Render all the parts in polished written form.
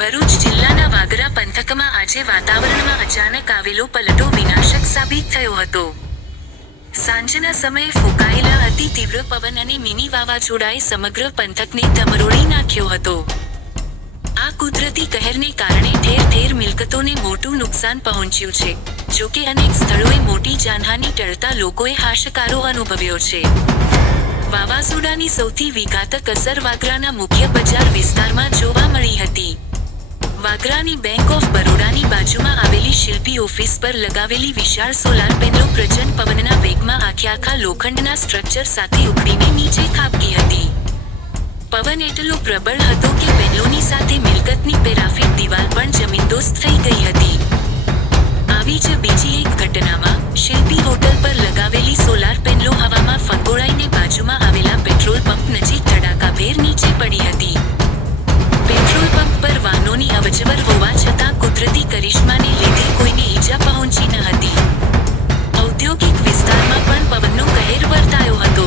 ભરૂચ જિલ્લાના વાગરા પંથકમાં આજે વાતાવરણમાં અચાનક આવેલો પલટો વિનાશક સાબિત થયો હતો. સાંજના સમયે ફૂંકાયેલા અતિ તીવ્ર પવન અને મિની વાવાઝોડાએ સમગ્ર પંથકને ધમરોળી નાખ્યો હતો. આ કુદરતી કહેરને કારણે ઠેર ઠેર મિલકતોને મોટું નુકસાન પહોંચ્યું છે. જોકે અનેક સ્થળોએ મોટી જાનહાનિ ટળતા લોકોએ હાશકારો અનુભવ્યો છે. વાવાઝોડાની સૌથી વિઘાતક અસર વાગરાના મુખ્ય બજાર વિસ્તારમાં જોવા મળી હતી. વાગરાની બેંક ઓફ બરોડાની બાજુમાં આવેલી શિલ્પી ઓફિસ પર લગાવેલી વિશાળ સોલાર પેનલો પ્રચંડ પવનના વેગમાં આખા લોખંડના સ્ટ્રક્ચર સાથે ઉખડીને નીચે ખાબકી હતી. પવન એટલો પ્રબળ હતો કે પેનલોની સાથે મિલકતની પેરાફિટ દિવાલ પણ જમીનદોસ્ત થઈ ગઈ હતી. આવી જ બીજી એક ઘટનામાં શિલ્પી હોટલ પર લગાવેલી સોલાર પેનલો હવામાં ફંગોળાઈને બાજુમાં આવેલા પેટ્રોલ પંપ નજીક ધડાકાભેર નીચે પડી હતી. પેટ્રોલ પંપ પર વાહનોની અવરજવર હોવા છતાં કુદરતી કરિશ્માને લીધે કોઈને ઈજા પહોંચી ન હતી. ઔદ્યોગિક વિસ્તારમાં પણ પવનનો કહેર વર્તાયો હતો.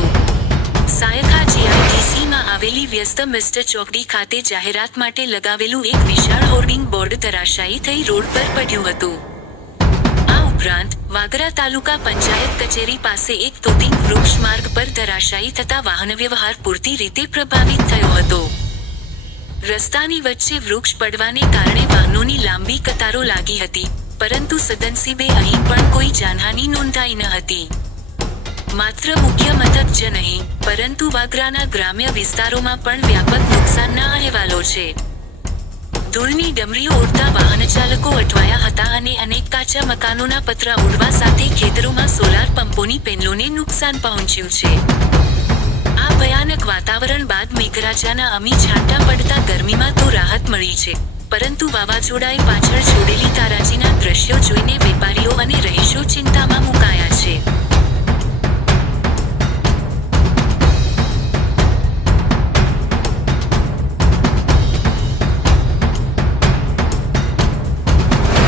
સાયખા જીઆઈડીસીમાં આવેલી વ્યસ્ત મિસ્ટર ચોકડી ખાતે જાહેરાત માટે લગાવેલું એક વિશાળ હોર્ડિંગ બોર્ડ ધરાશાયી થઈ રોડ પર પડ્યું હતું. આ ઉપરાંત વાગરા તાલુકા પંચાયત કચેરી પાસે એક તોતિંગ વૃક્ષ માર્ગ પર ધરાશાયી થતા વાહનવ્યવહાર પૂરતી રીતે પ્રભાવિત થયો હતો. રસ્તાની વચ્ચે વૃક્ષ પડવાને કારણે વાહનોની લાંબી કતારો લાગી હતી, પરંતુ સદનસીબે અહીં પણ કોઈ જાનહાનિ નોંધાઈ ન હતી. માત્ર મુખ્ય મથક જ નહીં, પરંતુ વાગરાના ગ્રામ્ય વિસ્તારોમાં પણ વ્યાપક નુકસાનના અહેવાલો છે. ધૂળની ડમરીઓ ઉડતા વાહનચાલકો અટવાયા હતા અને અનેક કાચા મકાનોના પતરા ઉડવા સાથે ખેતરોમાં સોલાર પંપોની પેનલોને નુકસાન પહોંચ્યું છે. આ ભયાનક વાતાવરણ બાદ મેઘરાજાના અમી છાંટા પડતા ગરમીમાં તો રાહત મળી છે, પરંતુ વાવાઝોડાએ પાછળ છોડેલી તારાજીના દ્રશ્યો જોઈને વેપારીઓ અને રહીશો ચિંતામાં મુકાયા છે.